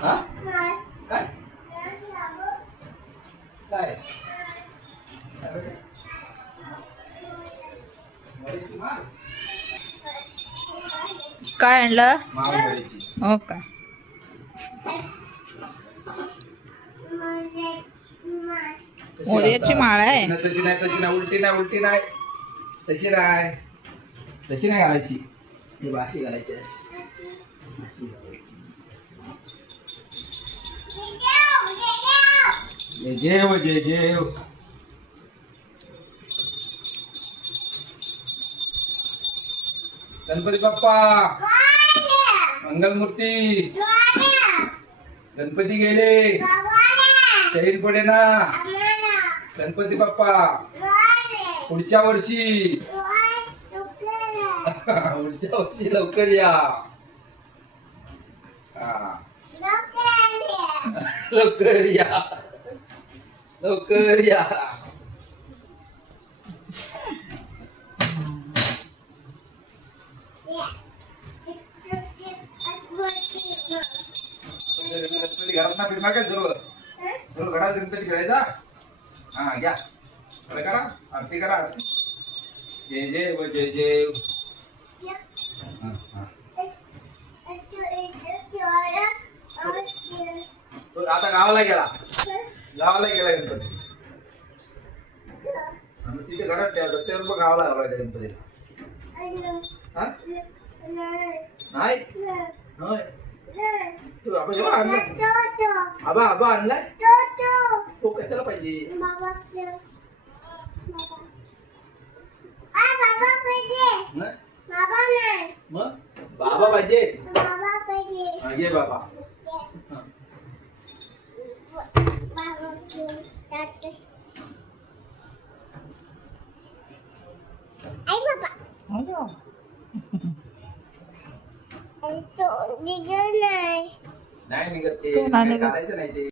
हा काय काय काय आणलं माळवडीची हो का मोर्याची माळ आहे तशी नाही तशी नाही उलटी नाही उलटी नाही तशी नाही तशी नाही घालायची ही अशी घालायची अशी घालायची जय जेव जय जेव गणपती बाप्पा मंगलमूर्ती गणपती गेले शहीर पडे ना गणपती बाप्पा पुढच्या वर्षी पुढच्या वर्षी लवकर या हा. लवकर या लवकर या गणपती घरात ना फिरणार काय सर्व सर्व घरात गणपती फिरायचा हा घ्या काय करा आरती करा आरती जय जय व जय जय हा, हा. तो आता गावाला गेला गणपती आम्ही तिथे घरात ठेवतो ते पण गावाला घालवायचा गणपतीला हा नाही होय तू आबा जेव्हा आणलाय आबा आणलाय तो कशाला पाहिजे मग बाबा पाहिजे हा, ये बाबा हा. नाही निघत ते तो नाही निघत. घालायचं नाही ते